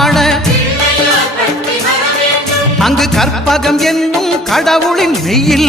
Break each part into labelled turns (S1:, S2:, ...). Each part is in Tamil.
S1: ஒன்றாய் அங்கு கற்பகம் என்னும் கடவுளின் மெய்யில்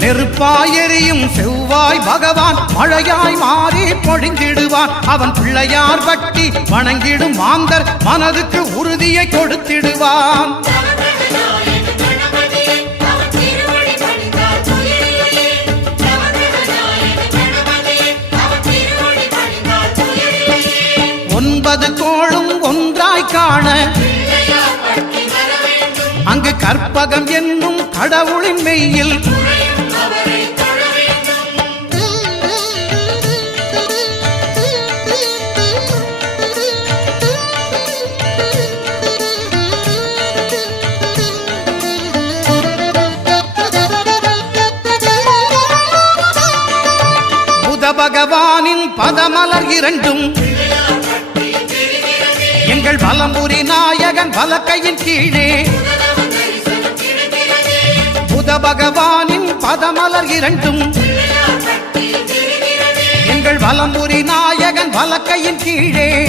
S1: நெருப்பாயெறியும் செவ்வாய் பகவான் மழையாய் மாறி பொழிந்திடுவான். அவன் பிள்ளையார் பட்டி வணங்கிடும் மாந்தர் மனதுக்கு உறுதியை கொடுத்திடுவான். ஒன்பது கோளும் ஒன்றாய் காண அங்கு கற்பகம் என்னும் கடவுளின் மெய்யில் பகவானின் பதமலர் இரண்டும். எங்கள் பலம்புரி நாயகன் பலக்கையின் கீழே. புத பகவானின் பதமலர் இரண்டும். எங்கள் வலம்புரி நாயகன் வலக்கையின் கீழே.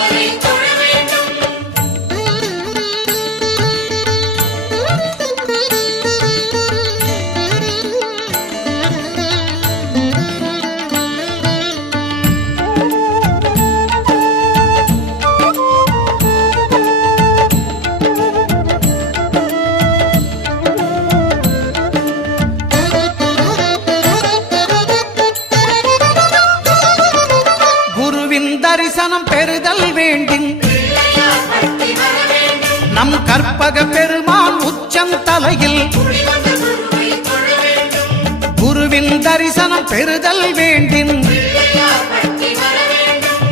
S1: குருவின் தரிசனம் பெறுதல் வேண்டின். நம் கற்பக பெருமான் உச்சம் தலையில். குருவின் தரிசனம் பெறுதல் வேண்டின்.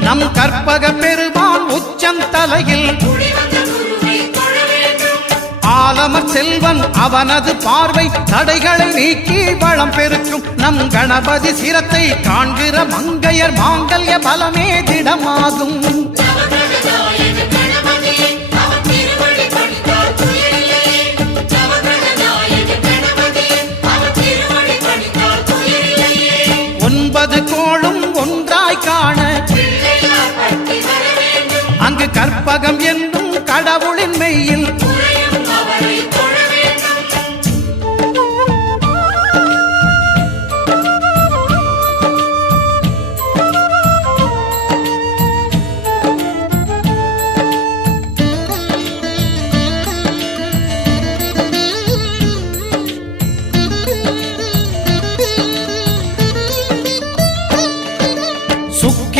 S1: நம் கற்பக பெருமான் உச்சம் தலையில். பாலமர் செல்வன் அவனது பார்வை தடைகளை நீக்கி வளம் பெருக்கும். நம் கணபதி சிரத்தை காண்கிற மங்கையர் மாங்கல்ய பலமே திடமாகும். ஒன்பது கோளும் ஒன்றாய் காண அங்கு கற்பகம் என்னும் கடவுளின் மெய்யில்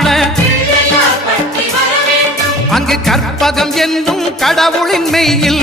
S2: வேண்டும்.
S1: அங்கு கற்பகம் என்னும் கடவுளின் மெய்யில்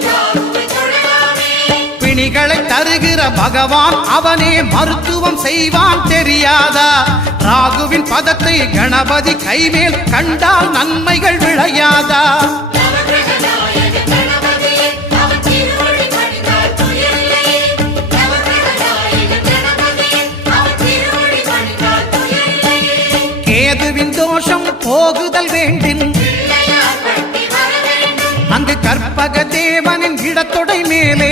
S1: பிணிகளை தருகிற பகவான் அவனே மருத்துவம் செய்வான் தெரியாதா? ராகுவின் பதத்தை கணபதி கைமேல் கண்டால் நன்மைகள் விளையாதா? கேதுவின் தோஷம் போகுதல் வேண்டின்
S2: வேண்டும்
S1: அங்கு கற்பக தேவனின் இடத்தொடை மேலே.